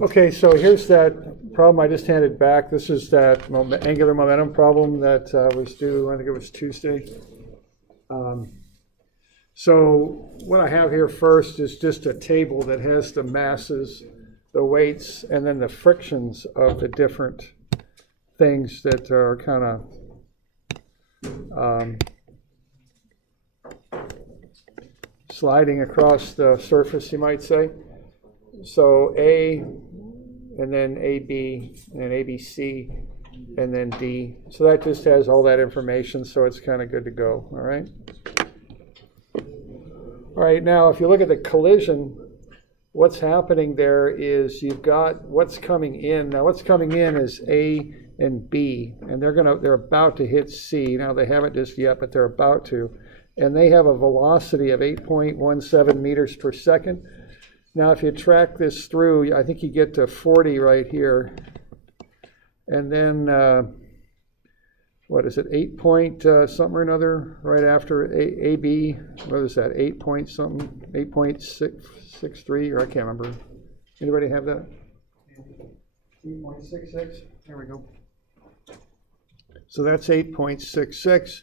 Okay, so here's that problem I just handed back. This is that angular momentum problem that was due, I think it was Tuesday. So what I have here first is just a table that has the masses, the weights, and then the frictions of the different things that are kind of sliding across the surface, you might say. So A, and then AB, and then ABC, and then D. So that just has all that information, so it's kind of good to go, all right? All right, now if you look at the collision, what's happening there is you've got what's coming in. Now what's coming in is A and B, and they're about to hit C. Now they haven't just yet, but they're about to. And they have a velocity of 8.17 meters per second. Now if you track this through, I think you get to 40 right here. And then, what is it, 8 point something or another right after AB? What is that, 8 point something, 8.663, or I can't remember. Anybody have that? 8.66, there we go. So that's 8.66.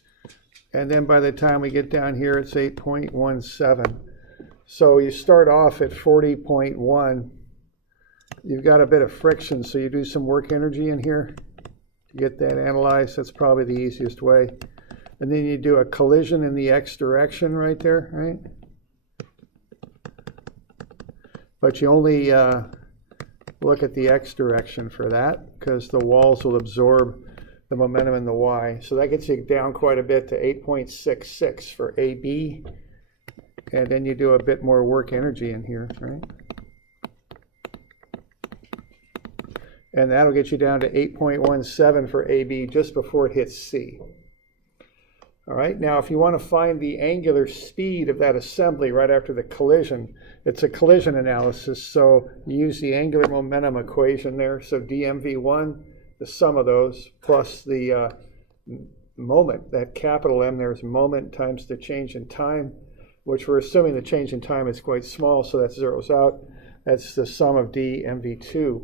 And then by the time we get down here, it's 8.17. So you start off at 40.1. You've got a bit of friction, so you do some work energy in here to get that analyzed. That's probably the easiest way. And then you do a collision in the X direction right there, right? But you only look at the X direction for that because the walls will absorb the momentum in the Y. So that gets you down quite a bit to 8.66 for AB. And then you do a bit more work energy in here, right? And that'll get you down to 8.17 for AB just before it hits C. All right, now if you want to find the angular speed of that assembly right after the collision, it's a collision analysis. So you use the angular momentum equation there. So dmv1, the sum of those, plus the moment, that capital M there is moment times the change in time, which we're assuming the change in time is quite small, so that zeroes out. That's the sum of dmv2.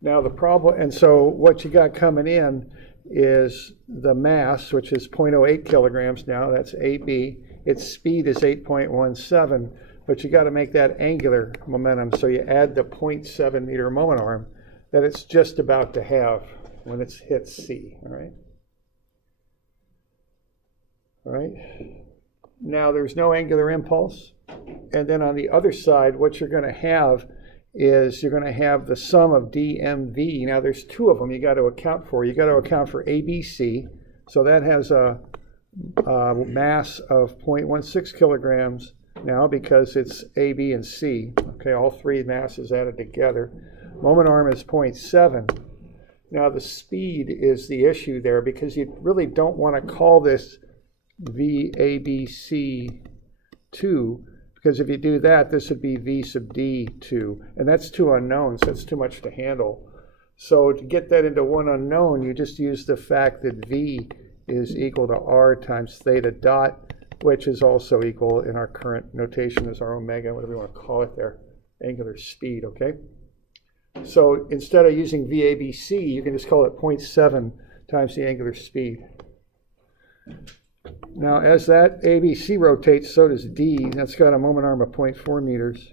Now the problem, and so what you got coming in is the mass, which is 0.08 kilograms now, that's AB. Its speed is 8.17, but you got to make that angular momentum, so you add the 0.7 meter moment arm that it's just about to have when it's hit C, all right? All right. Now there's no angular impulse, and then on the other side, what you're going to have is you're going to have the sum of dmv. Now there's two of them you got to account for. You got to account for ABC, so that has a mass of 0.16 kilograms now because it's A, B, and C. Okay, all three masses added together. Moment arm is 0.7. Now the speed is the issue there because you really don't want to call this VABC2, because if you do that, this would be V sub D2, and that's two unknowns. That's too much to handle. So to get that into one unknown, you just use the fact that V is equal to R times theta dot, which is also equal in our current notation as our omega, whatever you want to call it there, angular speed, okay? So instead of using VABC, you can just call it 0.7 times the angular speed. Now, as that ABC rotates, so does D. That's got a moment arm of 0.4 meters,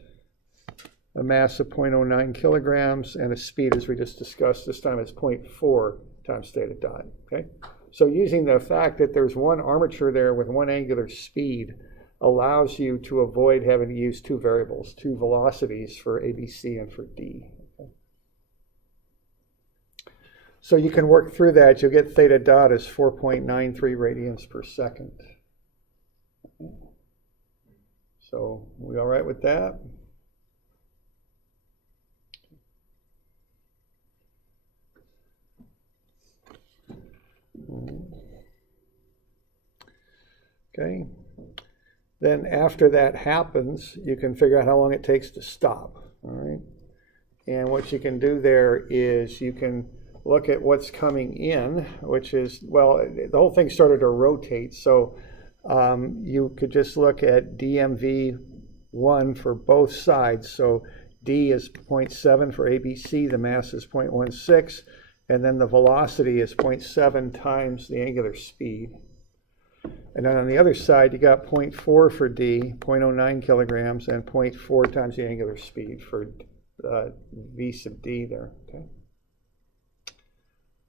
a mass of 0.09 kilograms, and a speed, as we just discussed, this time it's 0.4 times theta dot. Okay? So using the fact that there's one armature there with one angular speed allows you to avoid having to use two variables, two velocities for ABC and for D. So you can work through that. You'll get theta dot as 4.93 radians per second. So we all right with that? Okay. Then after that happens, you can figure out how long it takes to stop. All right. And what you can do there is you can look at what's coming in, which is, well, the whole thing started to rotate. So you could just look at dmv1 for both sides. So d is 0.7 for ABC, the mass is 0.16, and then the velocity is 0.7 times the angular speed. And then on the other side, you got 0.4 for d, 0.09 kilograms, and 0.4 times the angular speed for v sub d there. Okay.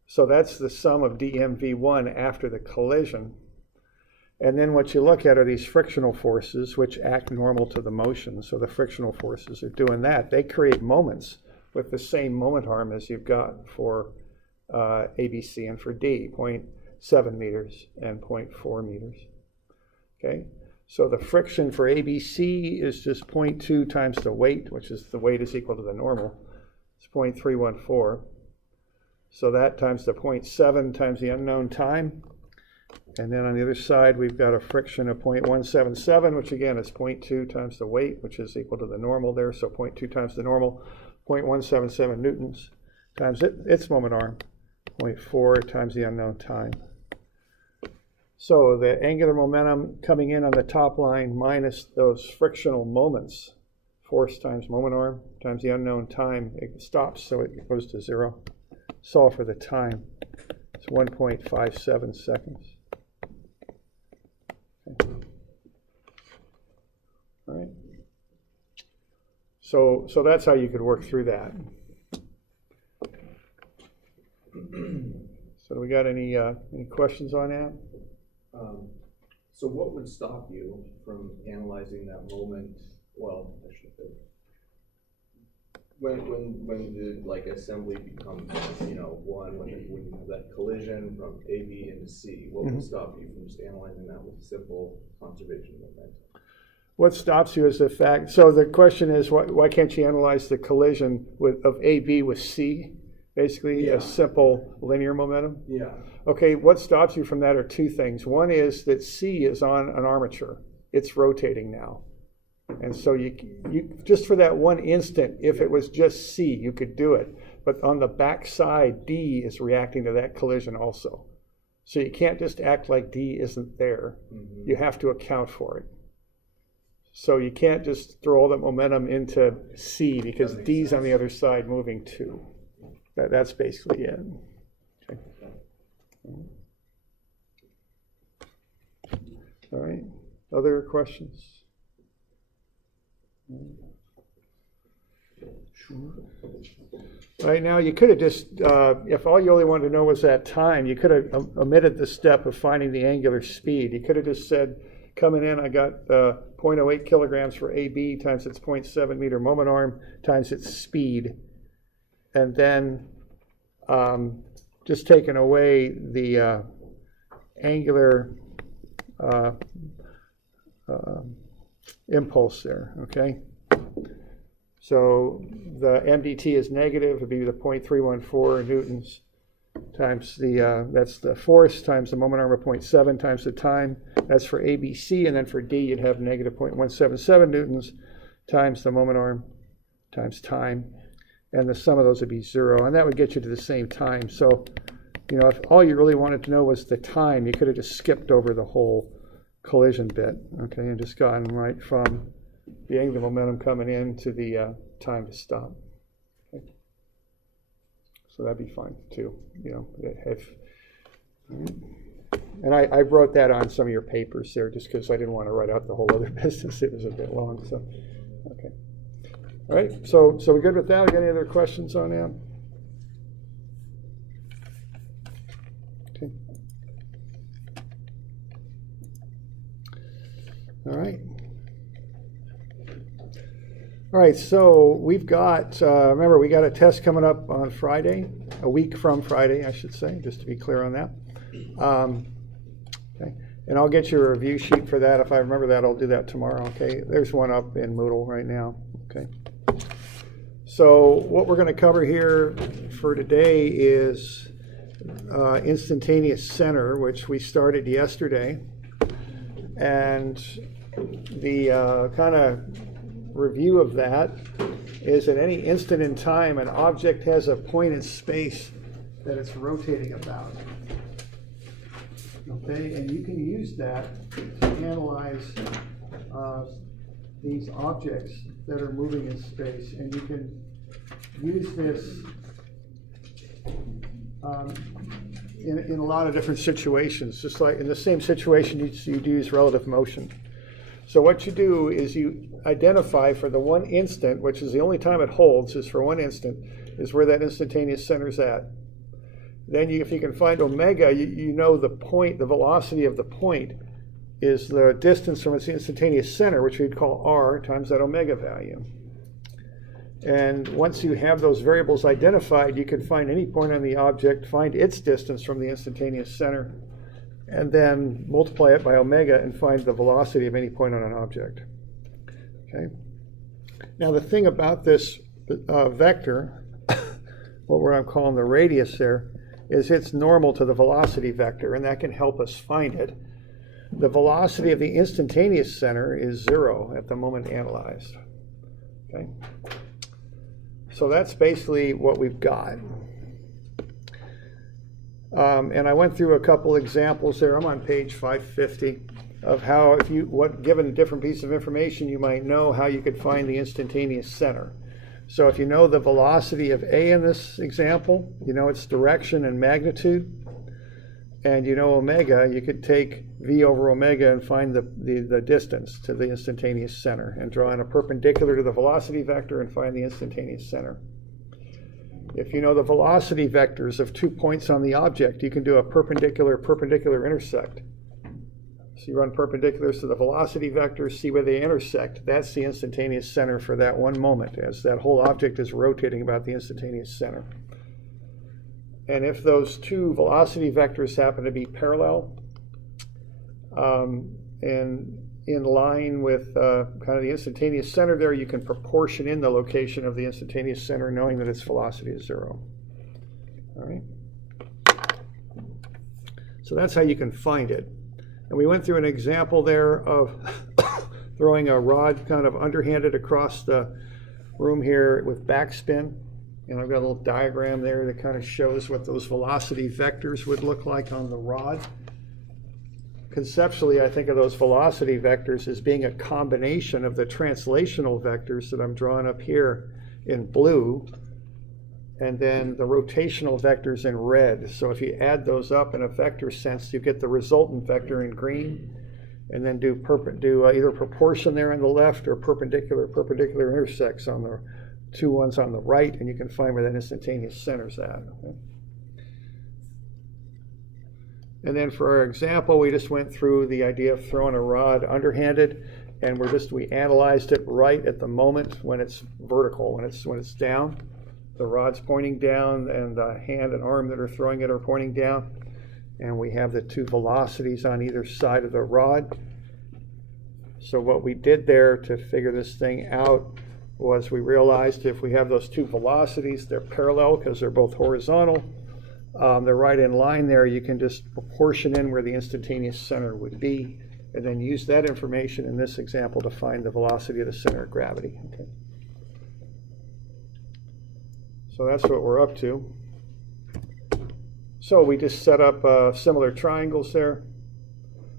So that's the sum of dmv1 after the collision. And then what you look at are these frictional forces, which act normal to the motion. So the frictional forces are doing that. They create moments with the same moment arm as you've got for ABC and for D, 0.7 meters and 0.4 meters. Okay, so the friction for ABC is just 0.2 times the weight, which is the weight is equal to the normal. It's 0.314. So that times the 0.7 times the unknown time. And then on the other side, we've got a friction of 0.177, which again is 0.2 times the weight, which is equal to the normal there. So 0.2 times the normal, 0.177 newtons times its moment arm, 0.4 times the unknown time. So the angular momentum coming in on the top line minus those frictional moments, force times moment arm times the unknown time, it stops, so it goes to 0. Solve for the time. It's 1.57 seconds. Okay. All right. So that's how you could work through that. So do we got any questions on that? So what would stop you from analyzing that moment? Well, I should say, when the assembly becomes one, when you have that collision from A, B into C, what would stop you from just analyzing that with simple conservation momentum? What stops you is the fact. So the question is, why can't you analyze the collision of AB with C? Basically, a simple linear momentum. Yeah. Okay, what stops you from that are two things. One is that C is on an armature. It's rotating now. And so you just for that one instant, if it was just C, you could do it. But on the back side, D is reacting to that collision also. So you can't just act like D isn't there. Mm-hmm. You have to account for it. So you can't just throw all that momentum into C because D's on the other side moving too. That's basically it. Okay. All right. Other questions? Right now, you could have just, if all you really wanted to know was that time, you could have omitted the step of finding the angular speed. You could have just said, coming in, I got 0.08 kilograms for AB times its 0.7 meter moment arm times its speed. And then just taking away the angular impulse there, okay? So the MDT is negative, it would be the 0.314 newtons times that's the force times the moment arm of 0.7 times the time. That's for ABC, and then for D you'd have negative 0.177 newtons times the moment arm times time. And the sum of those would be 0, and that would get you to the same time. So, if all you really wanted to know was the time, you could have just skipped over the whole collision bit, okay, and just gotten right from the angular momentum coming in to the time to stop. Okay. So that'd be fine too, and I wrote that on some of your papers there just because I didn't want to write out the whole other business. It was a bit long, so okay. All right, so we're good with that? We got any other questions on that? Okay. All right. All right, so we've got, remember, we got a test coming up on Friday, a week from Friday, I should say, just to be clear on that. Okay. And I'll get you a review sheet for that. If I remember that, I'll do that tomorrow, okay? There's one up in Moodle right now, okay? So what we're going to cover here for today is Instantaneous Center, which we started yesterday. And the kind of review of that is at any instant in time, an object has a point in space that it's rotating about. Okay, and you can use that to analyze these objects that are moving in space, and you can use this in a lot of different situations. Just like in the same situation, you'd use relative motion. So what you do is you identify for the one instant, which is the only time it holds, is for one instant, is where that instantaneous center's at. Then if you can find omega, you know the point, the velocity of the point is the distance from its instantaneous center, which we'd call r, times that omega value. And once you have those variables identified, you can find any point on the object, find its distance from the instantaneous center, and then multiply it by omega and find the velocity of any point on an object. Okay. Now the thing about this vector, what I'm calling the radius there, is it's normal to the velocity vector, and that can help us find it. The velocity of the instantaneous center is 0 at the moment analyzed. Okay. So that's basically what we've got. And I went through a couple examples there. I'm on page 550 of how, given a different piece of information, you might know how you could find the instantaneous center. So if you know the velocity of A in this example, you know its direction and magnitude, and you know omega, you could take V over omega and find the distance to the instantaneous center and draw in a perpendicular to the velocity vector and find the instantaneous center. If you know the velocity vectors of 2 points on the object, you can do a perpendicular intersect. So you run perpendiculars to the velocity vectors, see where they intersect. That's the instantaneous center for that one moment, as that whole object is rotating about the instantaneous center. And if those two velocity vectors happen to be parallel and in line with kind of the instantaneous center there, you can proportion in the location of the instantaneous center, knowing that its velocity is 0. All right. So that's how you can find it. And we went through an example there of throwing a rod kind of underhanded across the room here with backspin. And I've got a little diagram there that kind of shows what those velocity vectors would look like on the rod. Conceptually, I think of those velocity vectors as being a combination of the translational vectors that I'm drawing up here in blue, and then the rotational vectors in red. So if you add those up in a vector sense, you get the resultant vector in green, and then do either proportion there on the left or perpendicular intersects on the two ones on the right, and you can find where that instantaneous center's at. Okay? And then for our example, we just went through the idea of throwing a rod underhanded, and we analyzed it right at the moment when it's vertical, when it's down. The rod's pointing down, and the hand and arm that are throwing it are pointing down. And we have the two velocities on either side of the rod. So what we did there to figure this thing out was we realized if we have those two velocities, they're parallel because they're both horizontal. They're right in line there. You can just proportion in where the instantaneous center would be, and then use that information in this example to find the velocity of the center of gravity. Okay. So that's what we're up to. So we just set up similar triangles there,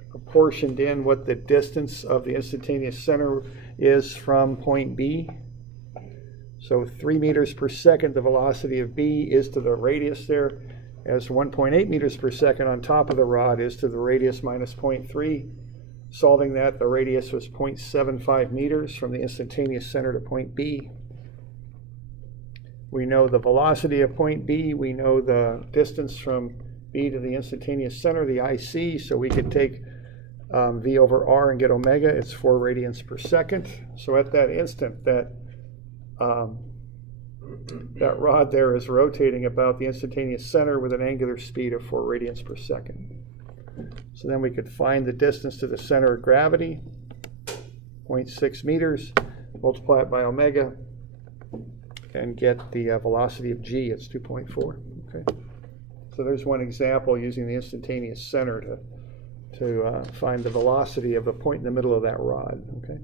proportioned in what the distance of the instantaneous center is from point B. So 3 meters per second, the velocity of B is to the radius there, as 1.8 meters per second on top of the rod is to the radius minus 0.3. Solving that, the radius was 0.75 meters from the instantaneous center to point B. We know the velocity of point B. We know the distance from B to the instantaneous center, the IC, so we could take V over R and get omega. It's 4 radians per second. So at that instant, that rod there is rotating about the instantaneous center with an angular speed of 4 radians per second. So then we could find the distance to the center of gravity, 0.6 meters, multiply it by omega, and get the velocity of G. It's 2.4. Okay. So there's one example using the instantaneous center to find the velocity of the point in the middle of that rod. Okay.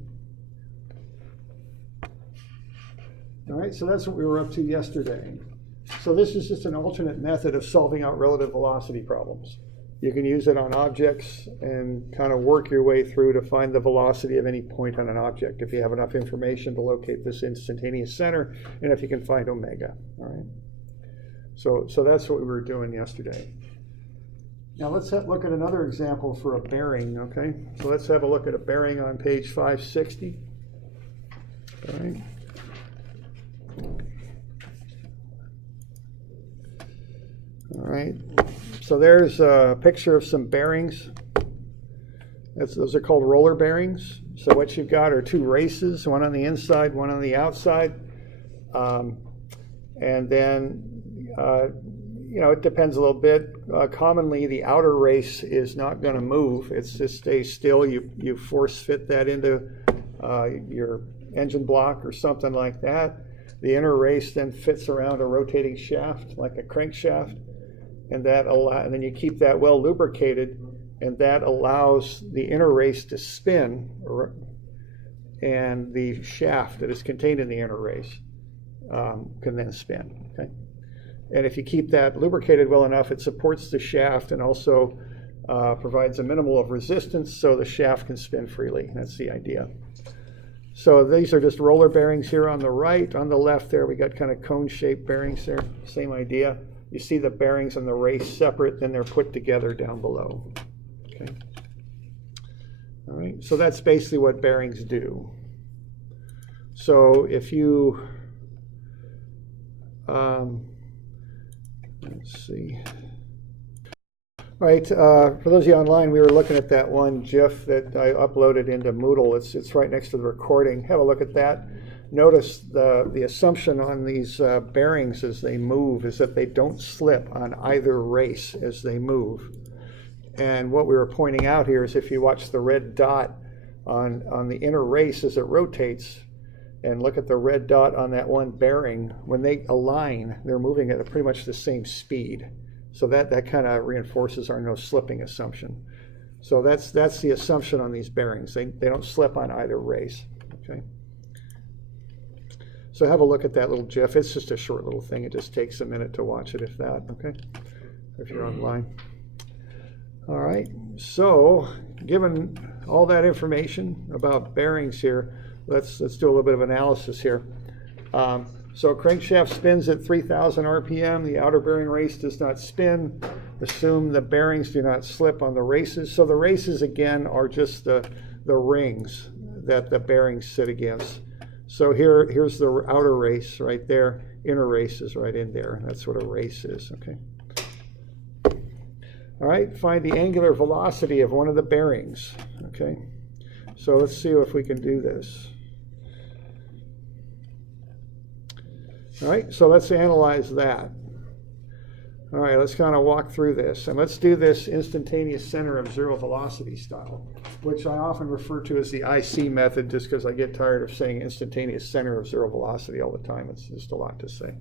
All right, so that's what we were up to yesterday. So this is just an alternate method of solving out relative velocity problems. You can use it on objects and kind of work your way through to find the velocity of any point on an object if you have enough information to locate this instantaneous center and if you can find omega. All right. So that's what we were doing yesterday. Now let's look at another example for a bearing, okay? So let's have a look at a bearing on page 560. All right. All right. So there's a picture of some bearings. Those are called roller bearings. So what you've got are two races, one on the inside, one on the outside. And then it depends a little bit. Commonly, the outer race is not going to move. It's just stays still. You force fit that into your engine block or something like that. The inner race then fits around a rotating shaft, like a crankshaft, and then you keep that well lubricated, and that allows the inner race to spin, and the shaft that is contained in the inner race can then spin. Okay. And if you keep that lubricated well enough, it supports the shaft and also provides a minimal of resistance so the shaft can spin freely. That's the idea. So these are just roller bearings here on the right. On the left there, we got kind of cone-shaped bearings there. Same idea. You see the bearings and the race separate, then they're put together down below. Okay. All right. So that's basically what bearings do. So if you let's see. All right, for those of you online, we were looking at that one GIF that I uploaded into Moodle. It's right next to the recording. Have a look at that. Notice the assumption on these bearings as they move is that they don't slip on either race as they move. And what we were pointing out here is if you watch the red dot on the inner race as it rotates, and look at the red dot on that one bearing, when they align, they're moving at pretty much the same speed. So that kind of reinforces our no slipping assumption. So that's the assumption on these bearings. They don't slip on either race. Okay. So have a look at that little GIF. It's just a short little thing. It just takes a minute to watch it, if that. Okay, if you're online. All right. So given all that information about bearings here, let's do a little bit of analysis here. So a crankshaft spins at 3,000 RPM. The outer bearing race does not spin. Assume the bearings do not slip on the races. So the races, again, are just the rings that the bearings sit against. So here's the outer race right there. Inner race is right in there. That's what a race is. Okay. All right. Find the angular velocity of one of the bearings. Okay. So let's see if we can do this. All right, so let's analyze that. All right, let's kind of walk through this. And let's do this instantaneous center of zero velocity style, which I often refer to as the IC method just because I get tired of saying instantaneous center of zero velocity all the time. It's just a lot to say.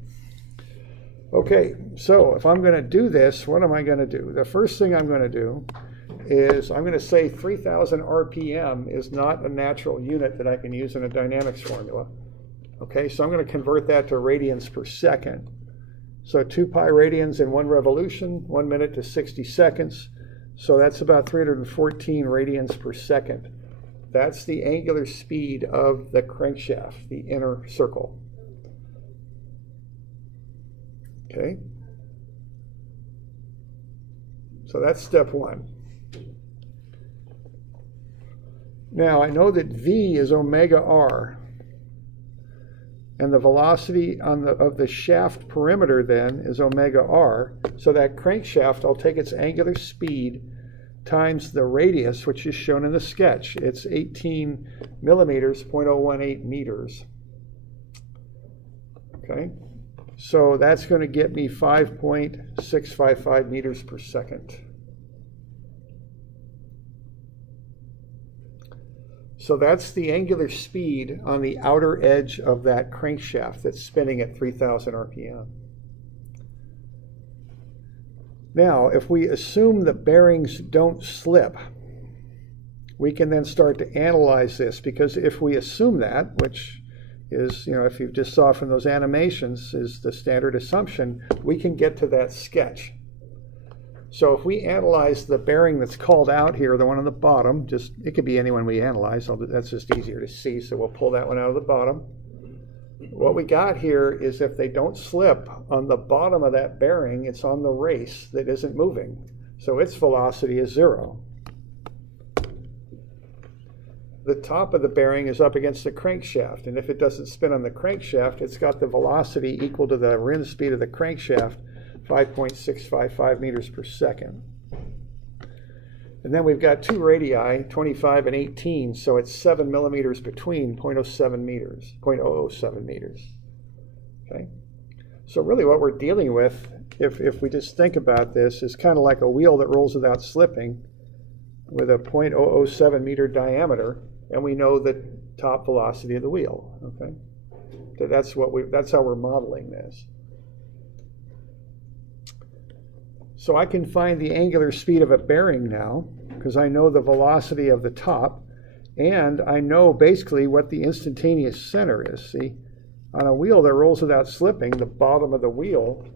Okay, so if I'm going to do this, what am I going to do? The first thing I'm going to do is I'm going to say 3,000 RPM is not a natural unit that I can use in a dynamics formula. Okay, so I'm going to convert that to radians per second. So 2 pi radians in 1 revolution, 1 minute to 60 seconds. So that's about 314 radians per second. That's the angular speed of the crankshaft, the inner circle. Okay. So that's step 1. Now I know that V is omega r. And the velocity of the shaft perimeter then is omega r. So that crankshaft, I'll take its angular speed times the radius, which is shown in the sketch. It's 18 millimeters, 0.018 meters. Okay, so that's going to get me 5.655 meters per second. So that's the angular speed on the outer edge of that crankshaft that's spinning at 3,000 RPM. Now, if we assume the bearings don't slip, we can then start to analyze this, because if we assume that, which is, if you just saw from those animations, is the standard assumption, we can get to that sketch. So if we analyze the bearing that's called out here, the one on the bottom, it could be any one we analyze, that's just easier to see, so we'll pull that one out of the bottom. What we got here is if they don't slip on the bottom of that bearing, it's on the race that isn't moving. So its velocity is 0. The top of the bearing is up against the crankshaft, and if it doesn't spin on the crankshaft, it's got the velocity equal to the wind speed of the crankshaft, 5.655 meters per second. And then we've got two radii, 25 and 18, so it's 7 millimeters between 0.07 meters, 0.007 meters. Okay? So really what we're dealing with, if we just think about this, is kind of like a wheel that rolls without slipping with a 0.007 meter diameter, and we know the top velocity of the wheel. Okay? That's how we're modeling this. So I can find the angular speed of a bearing now, because I know the velocity of the top, and I know basically what the instantaneous center is. See, on a wheel that rolls without slipping, the bottom of the wheel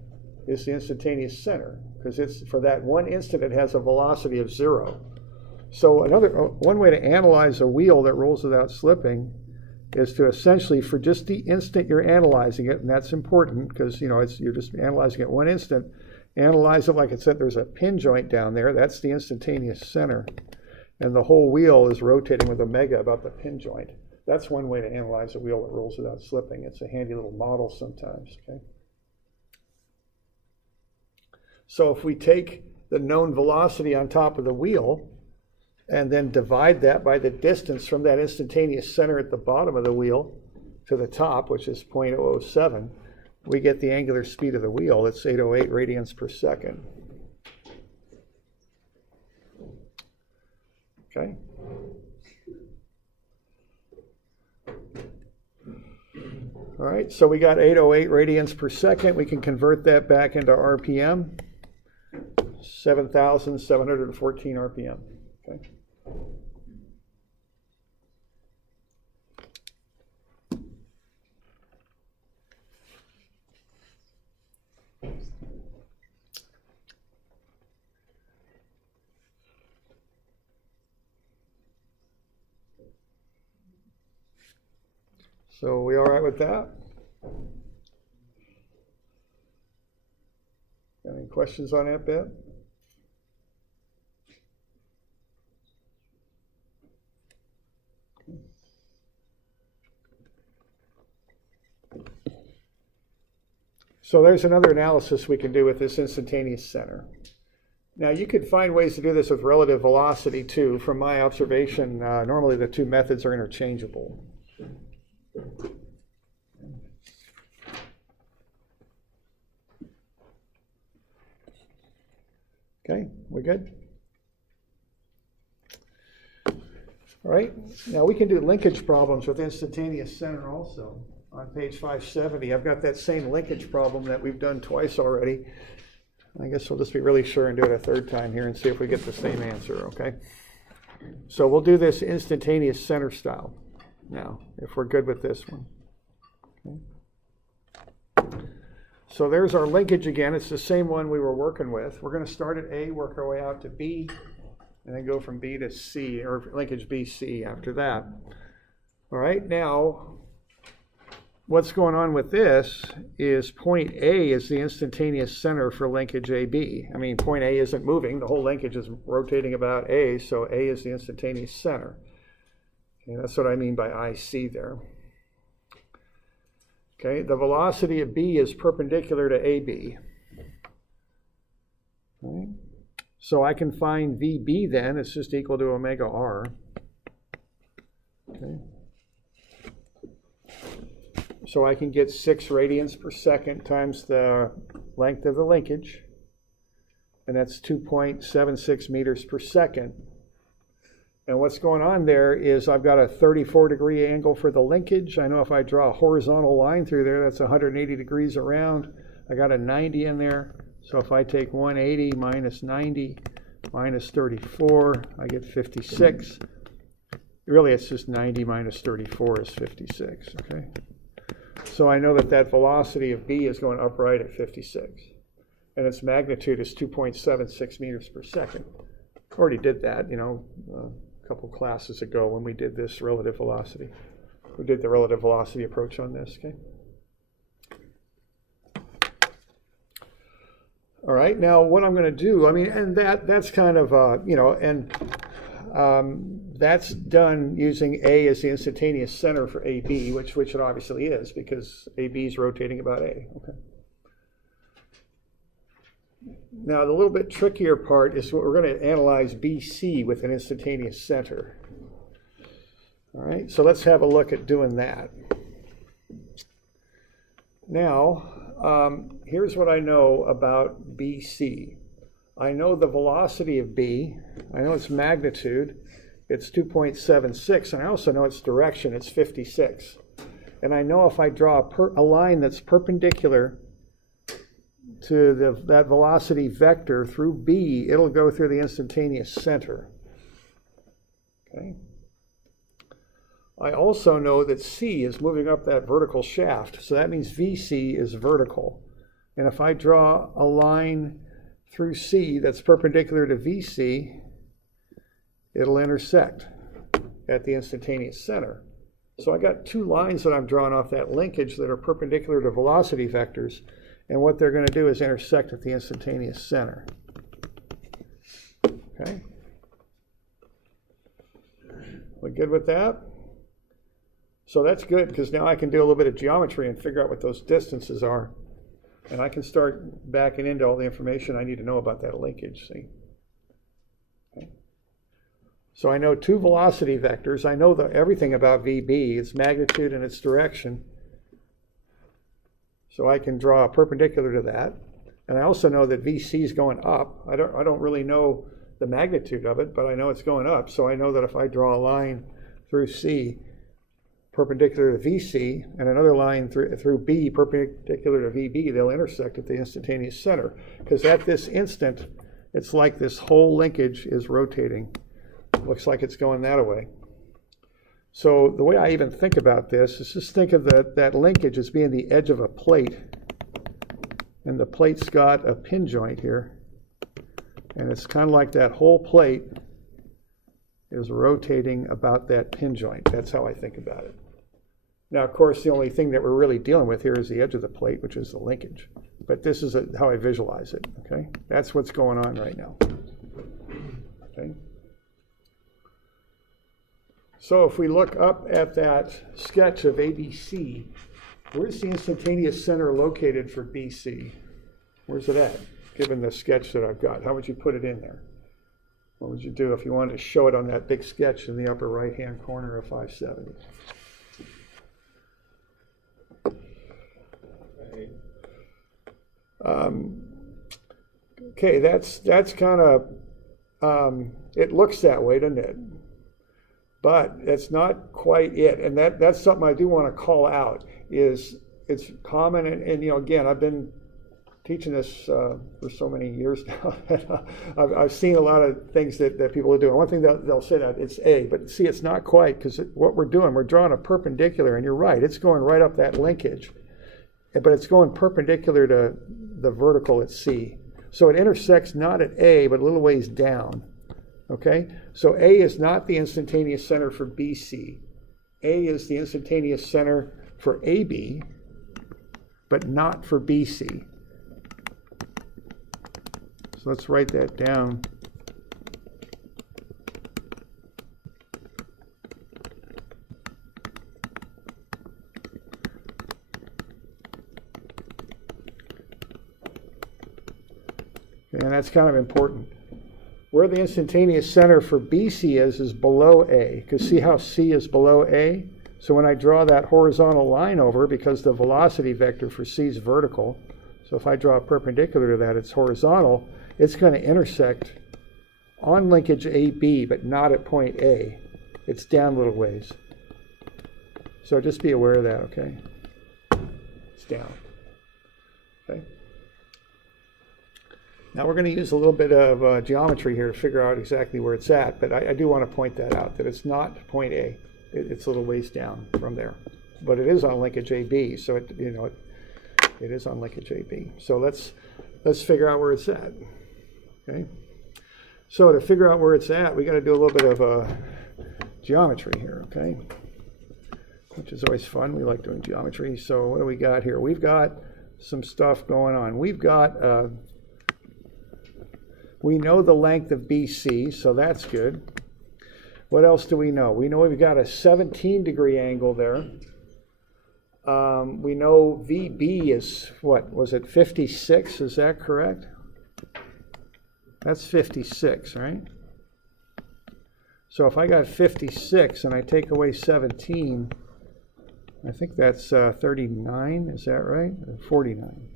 is the instantaneous center, because it's for that one instant it has a velocity of 0. So one way to analyze a wheel that rolls without slipping is to essentially, for just the instant you're analyzing it, and that's important because you're just analyzing it one instant, analyze it like it said there's a pin joint down there. That's the instantaneous center. And the whole wheel is rotating with omega about the pin joint. That's one way to analyze a wheel that rolls without slipping. It's a handy little model sometimes. Okay? So if we take the known velocity on top of the wheel and then divide that by the distance from that instantaneous center at the bottom of the wheel to the top, which is 0.007, we get the angular speed of the wheel. It's 808 radians per second. Okay. All right, so we got 808 radians per second. We can convert that back into RPM. 7,714 RPM. Okay. So we all right with that? Got any questions on that bit? So there's another analysis we can do with this instantaneous center. Now you could find ways to do this with relative velocity too. From my observation, normally the two methods are interchangeable. Okay, we good? All right, now we can do linkage problems with instantaneous center also. On page 570, I've got that same linkage problem that we've done twice already. I guess we'll just be really sure and do it a third time here and see if we get the same answer, okay? So we'll do this instantaneous center style now, if we're good with this one. Okay. So there's our linkage again. It's the same one we were working with. We're going to start at A, work our way out to B, and then go from B to C, or linkage BC after that. All right, now what's going on with this is point A is the instantaneous center for linkage AB. I mean, point A isn't moving. The whole linkage is rotating about A, so A is the instantaneous center. Okay, that's what I mean by IC there. Okay, the velocity of B is perpendicular to AB. Okay. So I can find VB then, it's just equal to omega R. Okay. So I can get 6 radians per second times the length of the linkage, and that's 2.76 meters per second. And what's going on there is I've got a 34-degree angle for the linkage. I know if I draw a horizontal line through there, that's 180 degrees around. I got a 90 in there. So if I take 180 minus 90 minus 34, I get 56. Really, it's just 90 minus 34 is 56, okay? So I know that that velocity of B is going upright at 56. and its magnitude is 2.76 meters per second. Already did that, a couple classes ago when we did this relative velocity. We did the relative velocity approach on this, okay? All right, now what I'm going to do, and that's kind of, that's done using A as the instantaneous center for AB, which it obviously is, because AB is rotating about A, okay? Now, the little bit trickier part is what we're going to analyze BC with an instantaneous center. All right, so let's have a look at doing that. Now, here's what I know about BC. I know the velocity of B. I know its magnitude. It's 2.76, and I also know its direction. It's 56. And I know if I draw a line that's perpendicular to that velocity vector through B, it'll go through the instantaneous center. Okay. I also know that C is moving up that vertical shaft, so that means VC is vertical. And if I draw a line through C that's perpendicular to VC, it'll intersect at the instantaneous center. So I got two lines that I'm drawing off that linkage that are perpendicular to velocity vectors, and what they're going to do is intersect at the instantaneous center. Okay? We good with that? So that's good, because now I can do a little bit of geometry and figure out what those distances are. And I can start backing into all the information I need to know about that linkage, see? Okay. So I know two velocity vectors. I know everything about VB, its magnitude and its direction. So I can draw a perpendicular to that. And I also know that VC is going up. I don't really know the magnitude of it, but I know it's going up. So I know that if I draw a line through C perpendicular to VC and another line through B perpendicular to VB, they'll intersect at the instantaneous center. Because at this instant, it's like this whole linkage is rotating. Looks like it's going that way. So the way I even think about this is just think of that linkage as being the edge of a plate. And the plate's got a pin joint here. And it's kind of like that whole plate is rotating about that pin joint. That's how I think about it. Now, of course, the only thing that we're really dealing with here is the edge of the plate, which is the linkage. But this is how I visualize it, okay? That's what's going on right now, okay? So if we look up at that sketch of ABC, where's the instantaneous center located for BC? Where's it at, given the sketch that I've got? How would you put it in there? What would you do if you wanted to show it on that big sketch in the upper right-hand corner of 570? Okay, that's kind of, it looks that way, doesn't it? But it's not quite it. And that's something I do want to call out, is it's common, and again, I've been teaching this for so many years now that I've seen a lot of things that people are doing. One thing they'll say that it's A, but see, it's not quite, because what we're doing, we're drawing a perpendicular, and you're right, it's going right up that linkage, but it's going perpendicular to the vertical at C. So it intersects not at A, but a little ways down, okay? So A is not the instantaneous center for BC. A is the instantaneous center for AB, but not for BC. So let's write that down. And that's kind of important. Where the instantaneous center for BC is below A, because see how C is below A? So when I draw that horizontal line over, because the velocity vector for C is vertical, so if I draw a perpendicular to that, it's horizontal, it's going to intersect on linkage AB, but not at point A. It's down a little ways. So just be aware of that, okay? It's down, okay? Now we're going to use a little bit of geometry here to figure out exactly where it's at, but I do want to point that out, that it's not point A. It's a little ways down from there. But it is on linkage AB, so it is on linkage AB. So let's let's figure out where it's at. Okay. So to figure out where it's at, we got to do a little bit of geometry here, okay? Which is always fun. We like doing geometry. So what do we got here? We've got some stuff going on. We've got, we know the length of BC, so that's good. What else do we know? We know we've got a 17-degree angle there. We know VB is, what, was it 56? Is that correct? That's 56, right? So if I got 56 and I take away 17, I think that's 39, is that right? Or 49?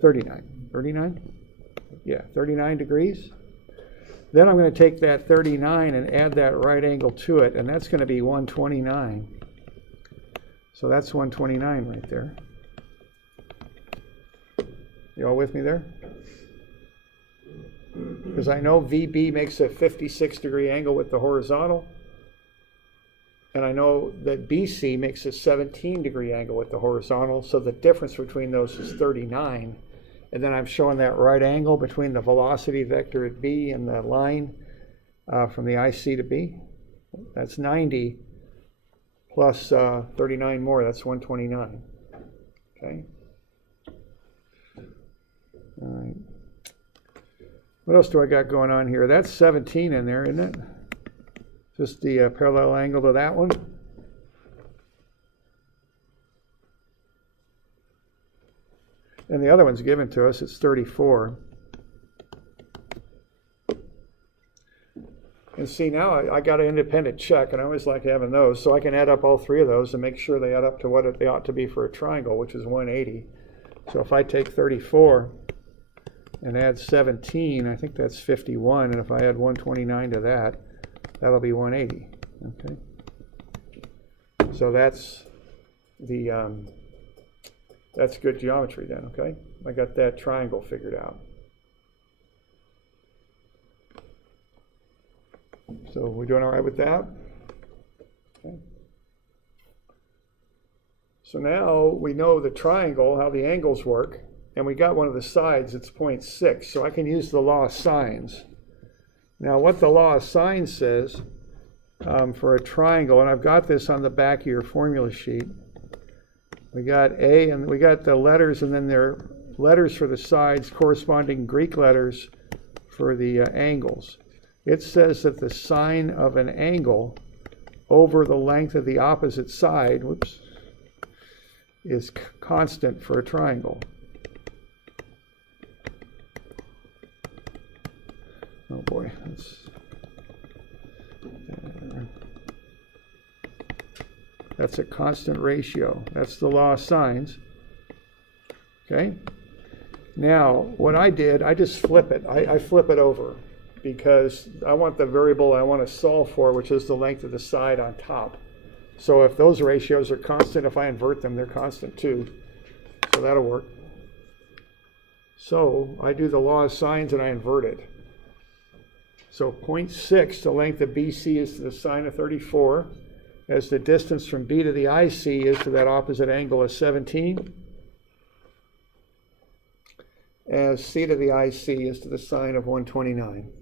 39. 39? Yeah, 39 degrees. Then I'm going to take that 39 and add that right angle to it, and that's going to be 129. So that's 129 right there. You all with me there? Because I know VB makes a 56-degree angle with the horizontal, and I know that BC makes a 17-degree angle with the horizontal, so the difference between those is 39. And then I'm showing that right angle between the velocity vector at B and the line from the IC to B. That's 90 plus 39 more, that's 129. Okay. All right. What else do I got going on here? That's 17 in there, isn't it? Just the parallel angle to that one. And the other one's given to us, it's 34. And see, now I got an independent check, and I always like having those, so I can add up all three of those and make sure they add up to what they ought to be for a triangle, which is 180. So if I take 34 and add 17, I think that's 51, and if I add 129 to that, that'll be 180. Okay. So that's the that's good geometry then, okay? I got that triangle figured out. So we're doing all right with that? Okay. So now we know the triangle, how the angles work, and we got one of the sides, it's 0.6, so I can use the law of sines. Now what the law of sines says for a triangle, and I've got this on the back of your formula sheet, we got A, and we got the letters, and then there are letters for the sides corresponding Greek letters for the angles. It says that the sine of an angle over the length of the opposite side, whoops, is constant for a triangle. Oh boy, that's a constant ratio. That's the law of sines. Okay? Now, what I did, I just flip it. I flip it over because I want the variable I want to solve for, which is the length of the side on top. So if those ratios are constant, if I invert them, they're constant too. So that'll work. So I do the law of sines and I invert it. So 0.6, the length of BC is to the sine of 34, as the distance from B to the IC is to that opposite angle of 17, as C to the IC is to the sine of 129.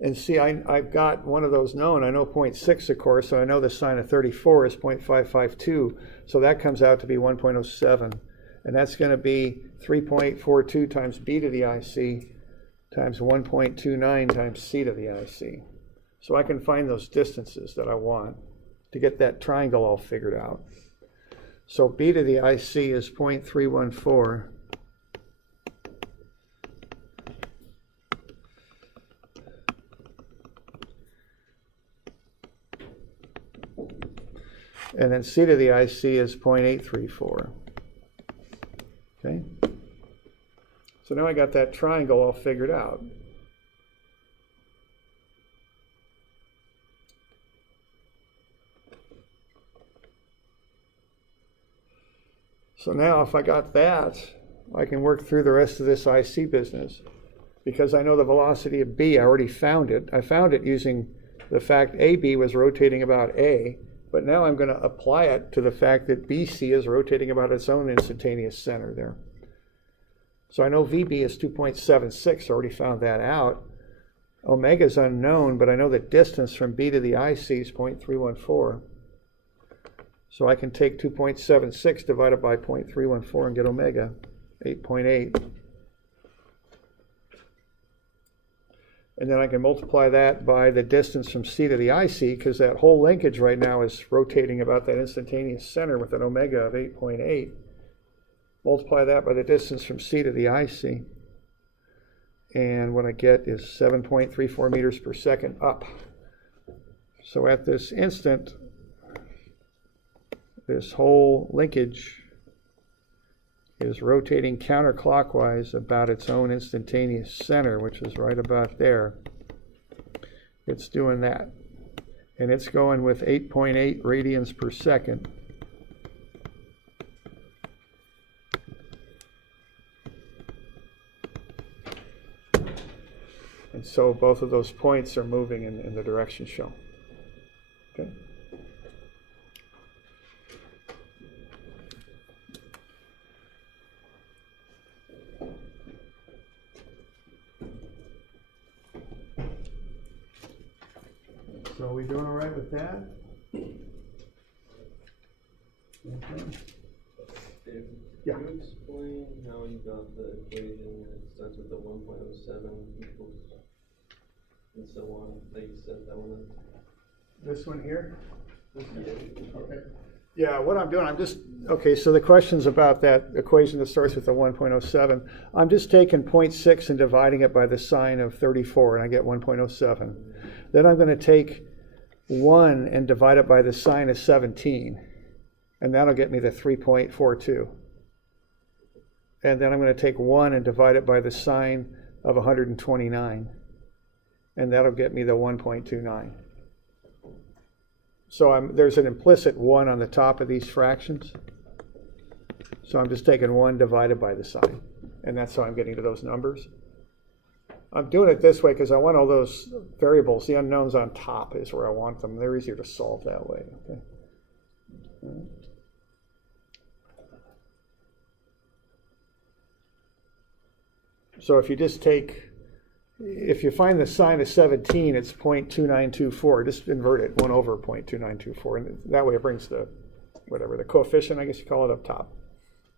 And see, I've got one of those known. I know 0.6, of course, so I know the sine of 34 is 0.552, so that comes out to be 1.07. And that's going to be 3.42 times B to the IC times 1.29 times C to the IC. So I can find those distances that I want to get that triangle all figured out. So B to the IC is 0.314. And then C to the IC is 0.834. Okay? So now I got that triangle all figured out. So now if I got that, I can work through the rest of this IC business because I know the velocity of B. I already found it. I found it using the fact AB was rotating about A, but now I'm going to apply it to the fact that BC is rotating about its own instantaneous center there. So I know VB is 2.76, already found that out. Omega is unknown, but I know the distance from B to the IC is 0.314. So I can take 2.76 divided by 0.314 and get omega, 8.8. And then I can multiply that by the distance from C to the IC, because that whole linkage right now is rotating about that instantaneous center with an omega of 8.8. Multiply that by the distance from C to the IC. And what I get is 7.34 meters per second up. So at this instant, this whole linkage is rotating counterclockwise about its own instantaneous center, which is right about there. It's doing that. And it's going with 8.8 radians per second. And so both of those points are moving in the direction shown. Okay. So are we doing all right with that? Okay. Dave, Yeah. can you explain how you got the equation that starts with the 1.07 equals and so on, that you set that one up? This one here? Yeah. Okay. Yeah, what I'm doing, okay, so the question's about that equation that starts with the 1.07. I'm just taking 0.6 and dividing it by the sine of 34, and I get 1.07. Then I'm going to take 1 and divide it by the sine of 17, and that'll get me the 3.42. And then I'm going to take 1 and divide it by the sine of 129, and that'll get me the 1.29. So there's an implicit 1 on the top of these fractions. So I'm just taking 1 divided by the sine, and that's how I'm getting to those numbers. I'm doing it this way because I want all those variables, the unknowns on top is where I want them. They're easier to solve that way. Okay. All right. So if you just if you find the sine of 17, it's 0.2924. Just invert it, 1 over 0.2924. And that way it brings the coefficient, I guess you call it, up top.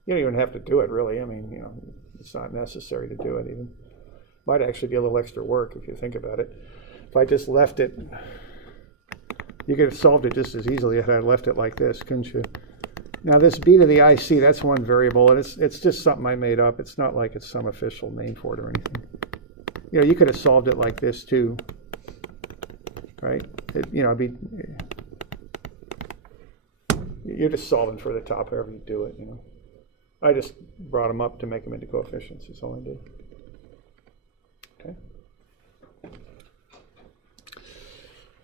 You don't even have to do it, really. I mean, it's not necessary to do it even. Might actually be a little extra work if you think about it. If I just left it, you could have solved it just as easily if I left it like this, couldn't you? Now this b to the IC, that's one variable, and it's just something I made up. It's not like it's some official name for it or anything. You could have solved it like this too, right? You're just solving for the top however you do it, I just brought them up to make them into coefficients. That's all I did. Okay.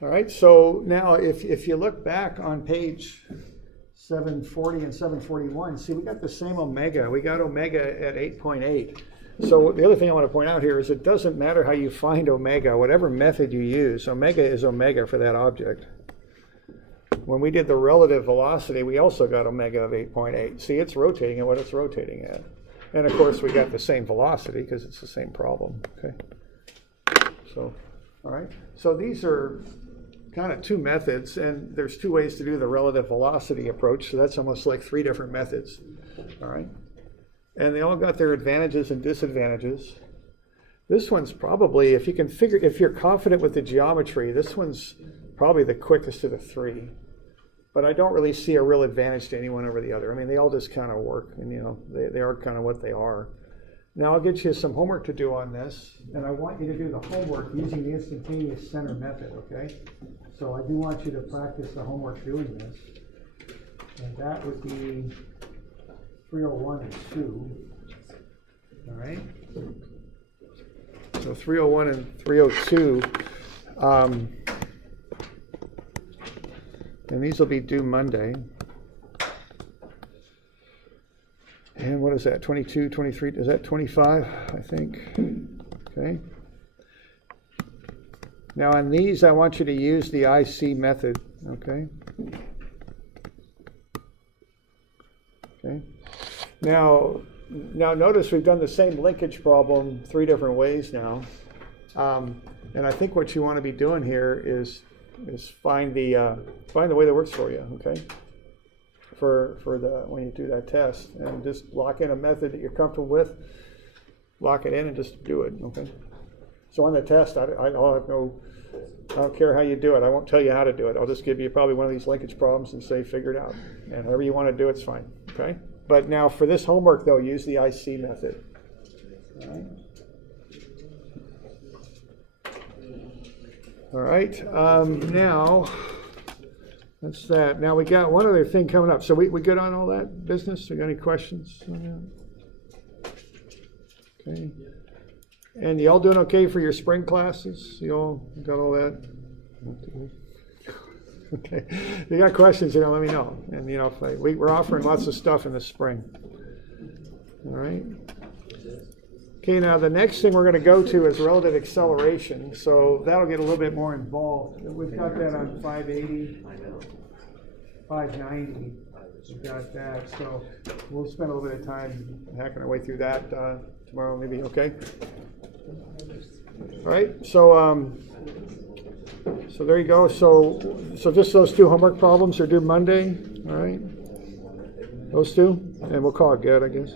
All right, so now if you look back on page 740 and 741, see, we got the same omega. We got omega at 8.8. So the other thing I want to point out here is it doesn't matter how you find omega, whatever method you use, omega is omega for that object. When we did the relative velocity, we also got omega of 8.8. See, it's rotating at what it's rotating at. And of course, we got the same velocity because it's the same problem. Okay. So, all right. So these are kind of two methods, and there's two ways to do the relative velocity approach. So that's almost like 3 different methods. All right. And they all got their advantages and disadvantages. This one's probably, if you're confident with the geometry, this one's probably the quickest of the 3. But I don't really see a real advantage to any one over the other. I mean, they all just kind of work, and they are kind of what they are. Now I'll get you some homework to do on this, and I want you to do the homework using the instantaneous center method, okay? So I do want you to practice the homework doing this. And that would be 301 and 2, all right? So 301 and 302, and these will be due Monday. And what is that, 22, 23, is that 25, I think? Okay. Now on these, I want you to use the IC method, okay? Okay. Now, Now notice we've done the same linkage problem 3 different ways now. And I think what you want to be doing here is find the way that works for you, okay? For the when you do that test, and just lock in a method that you're comfortable with, lock it in and just do it, okay? So on the test, I don't care how you do it. I won't tell you how to do it. I'll just give you probably one of these linkage problems and say figure it out. And however you want to do it's fine, okay? But now for this homework though, use the IC method. All right, now that's that. Now we got one other thing coming up. So we good on all that business? We got any questions on that? Okay. And y'all doing okay for your spring classes? You all got all that? Okay. If you got questions, let me know. And we're offering lots of stuff in the spring. All right. Okay, now the next thing we're going to go to is relative acceleration. So that'll get a little bit more involved. We've got that on 580, 590. We've got that. So we'll spend a little bit of time hacking our way through that tomorrow, maybe. Okay. All right. So so there you go. So just those 2 homework problems are due Monday. All right. Those 2, and we'll call it good, I guess.